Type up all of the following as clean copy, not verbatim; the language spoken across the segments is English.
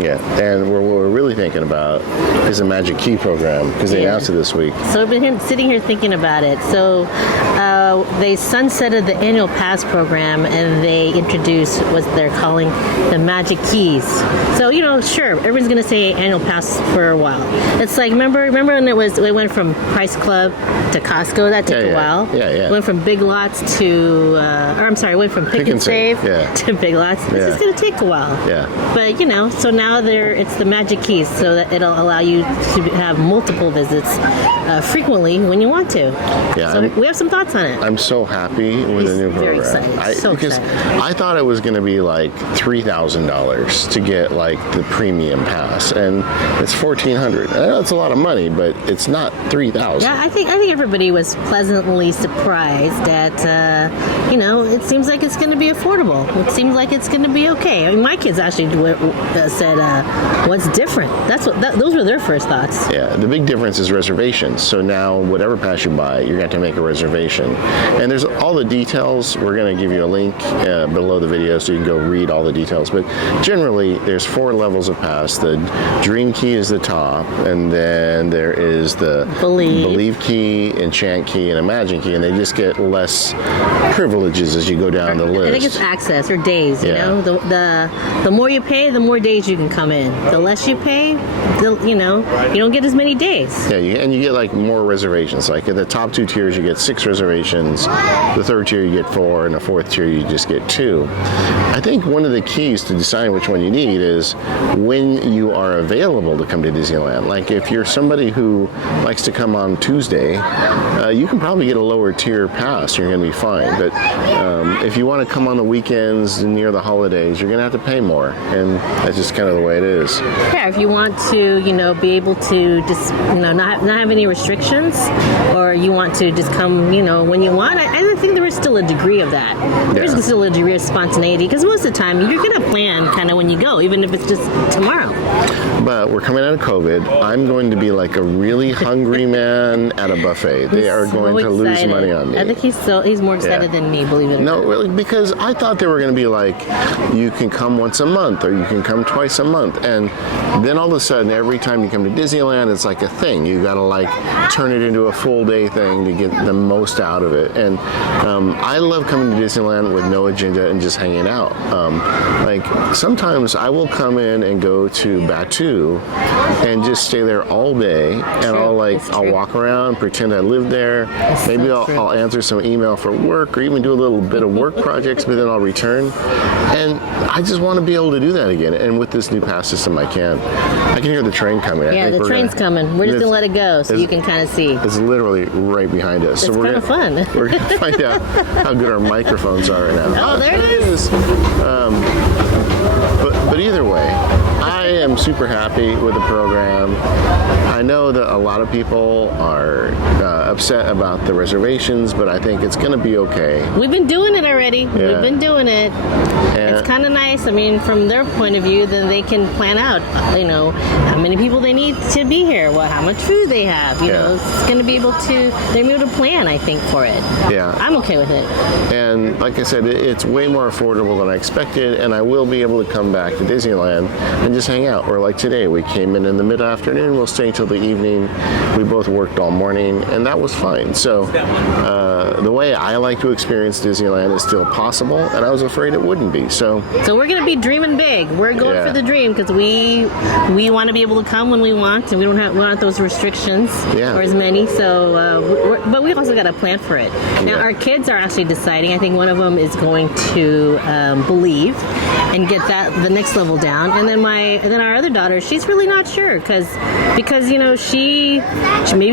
Yeah, and what we're really thinking about is a Magic Key program because they announced it this week. So I've been sitting here thinking about it. So they sunsetted the annual pass program and they introduced what they're calling the Magic Keys. So, sure, everyone's going to say annual pass for a while. It's like, remember when it went from Price Club to Costco? That took a while. Yeah. It went from Big Lots to, it went from Pick and Save to Big Lots. It's just going to take a while. Yeah. But, so now it's the Magic Keys, so that it'll allow you to have multiple visits frequently when you want to. Yeah. So we have some thoughts on it. I'm so happy with the new program. Excited. I thought it was going to be like $3,000 to get like the premium pass, and it's $1,400. I know it's a lot of money, but it's not $3,000. Yeah, I think everybody was pleasantly surprised that it seems like it's going to be affordable. It seems like it's going to be okay. I mean, my kids actually said, "What's different?" Those were their first thoughts. Yeah, the big difference is reservations. So now, whatever pass you buy, you're going to have to make a reservation. And there's all the details. We're going to give you a link below the video so you can go read all the details. But generally, there's 4 levels of pass. The Dream Key is the top, and then there is the Believe Key, Enchant Key, and Imagine Key, and they just get less privileges as you go down the list. I think it's access or days. The more you pay, the more days you can come in. The less you pay, you don't get as many days. Yeah, and you get like more reservations. Like at the top 2 tiers, you get 6 reservations. The 3rd tier, you get 4, and the 4th tier, you just get 2. I think one of the keys to deciding which one you need is when you are available to come to Disneyland. Like if you're somebody who likes to come on Tuesday, you can probably get a lower tier pass. You're going to be fine. But if you want to come on the weekends near the holidays, you're going to have to pay more, and that's just kind of the way it is. Yeah, if you want to, be able to just, not have any restrictions, or you want to just come, when you want. I think there is still a degree of that. There's still a degree of spontaneity, because most of the time you're going to plan kind of when you go, even if it's just tomorrow. But we're coming out of COVID. I'm going to be like a really hungry man at a buffet. They are going to lose money on me. I think he's more excited than me, believe it or not. No, really, because I thought they were going to be like, you can come once a month or you can come twice a month. And then all of a sudden, every time you come to Disneyland, it's like a thing. You got to like turn it into a full day thing to get the most out of it. And I love coming to Disneyland with no agenda and just hanging out. Like sometimes I will come in and go to Batu and just stay there all day, and I'll walk around, pretend I live there. Maybe I'll answer some email for work or even do a little bit of work projects, but then I'll return. And I just want to be able to do that again. And with this new pass system, I can hear the train coming. Yeah, the train's coming. We're just going to let it go so you can kind of see. It's literally right behind us. It's kind of fun. We're going to find out how good our microphones are right now. Oh, there it is. But either way, I am super happy with the program. I know that a lot of people are upset about the reservations, but I think it's going to be okay. We've been doing it already. Yeah. We've been doing it. And it's kind of nice. I mean, from their point of view, then they can plan out, how many people they need to be here, how much food they have. It's going to be able to, they're able to plan, I think, for it. Yeah. I'm okay with it. And like I said, it's way more affordable than I expected, and I will be able to come back to Disneyland and just hang out. Or like today, we came in the mid-afternoon, we'll stay until the evening. We both worked all morning, and that was fine. So the way I like to experience Disneyland is still possible, and I was afraid it wouldn't be. So we're going to be dreaming big. We're going for the dream because we want to be able to come when we want, and we don't want those restrictions or as many. So, but we also got to plan for it. Now, our kids are actually deciding. I think one of them is going to Believe and get the next level down, and then our other daughter, she's really not sure because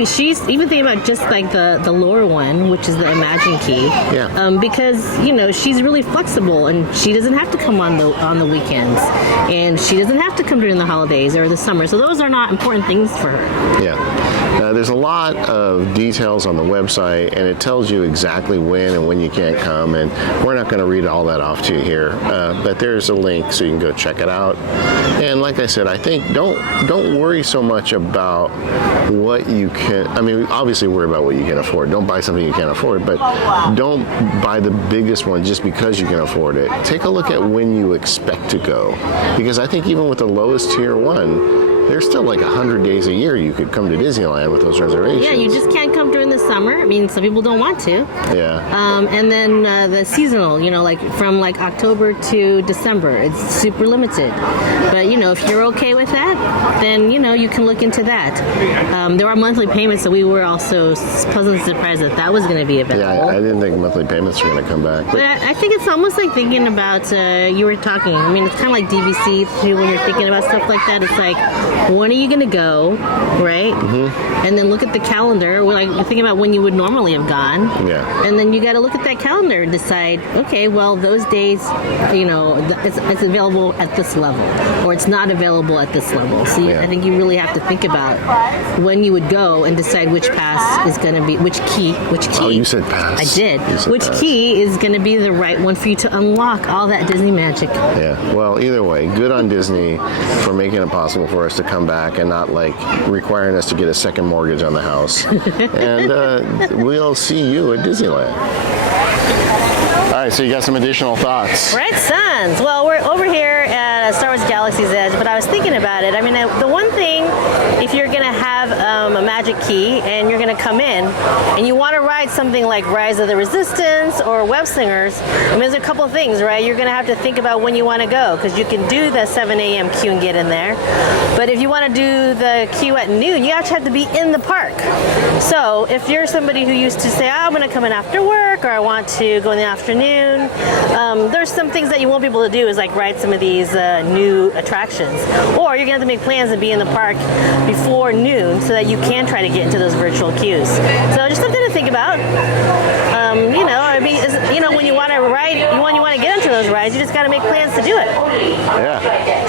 she's even thinking about just like the lower one, which is the Imagine Key. Yeah. Because she's really flexible and she doesn't have to come on the weekends, and she doesn't have to come during the holidays or the summer. So those are not important things for her. Yeah. There's a lot of details on the website, and it tells you exactly when and when you can't come, and we're not going to read all that off to you here, but there's a link so you can go check it out. And like I said, I think don't worry so much about what you can. I mean, obviously worry about what you can afford. Don't buy something you can't afford, but don't buy the biggest one just because you can afford it. Take a look at when you expect to go, because I think even with the lowest tier one, there's still like 100 days a year you could come to Disneyland with those reservations. Yeah, you just can't come during the summer. I mean, some people don't want to. Yeah. And then the seasonal, like from like October to December, it's super limited. But if you're okay with that, then you can look into that. There are monthly payments, so we were also pleasantly surprised that was going to be available. Yeah, I didn't think monthly payments were going to come back. But I think it's almost like thinking about you were talking. I mean, it's kind of like DVC too when you're thinking about stuff like that. It's like, when are you going to go, right? Mm-hmm. And then look at the calendar. Like thinking about when you would normally have gone. Yeah. And then you got to look at that calendar and decide, okay, well, those days, it's available at this level, or it's not available at this level. So I think you really have to think about when you would go and decide which pass is going to be, which key. Oh, you said pass. I did. Which pass. Key is going to be the right one for you to unlock all that Disney magic. Yeah. Well, either way, good on Disney for making it possible for us to come back and not like requiring us to get a second mortgage on the house. And we'll see you at Disneyland. All right, so you got some additional thoughts. Right, sons. Well, we're over here at Star Wars Galaxy's Edge, but I was thinking about it. I mean, the one thing, if you're going to have a magic key and you're going to come in and you want to ride something like Rise of the Resistance or Web Slingers, I mean, there's a couple of things, right? You're going to have to think about when you want to go, because you can do the 7 a.m. queue and get in there. But if you want to do the queue at noon, you actually have to be in the park. So if you're somebody who used to say, I'm going to come in after work, or I want to go in the afternoon, there's some things that you won't be able to do is like ride some of these new attractions. Or you're going to have to make plans to be in the park before noon so that you can try to get into those virtual queues. So just something to think about. I mean, when you want to ride, when you want to get into those rides, you just got to make plans to do it. Yeah.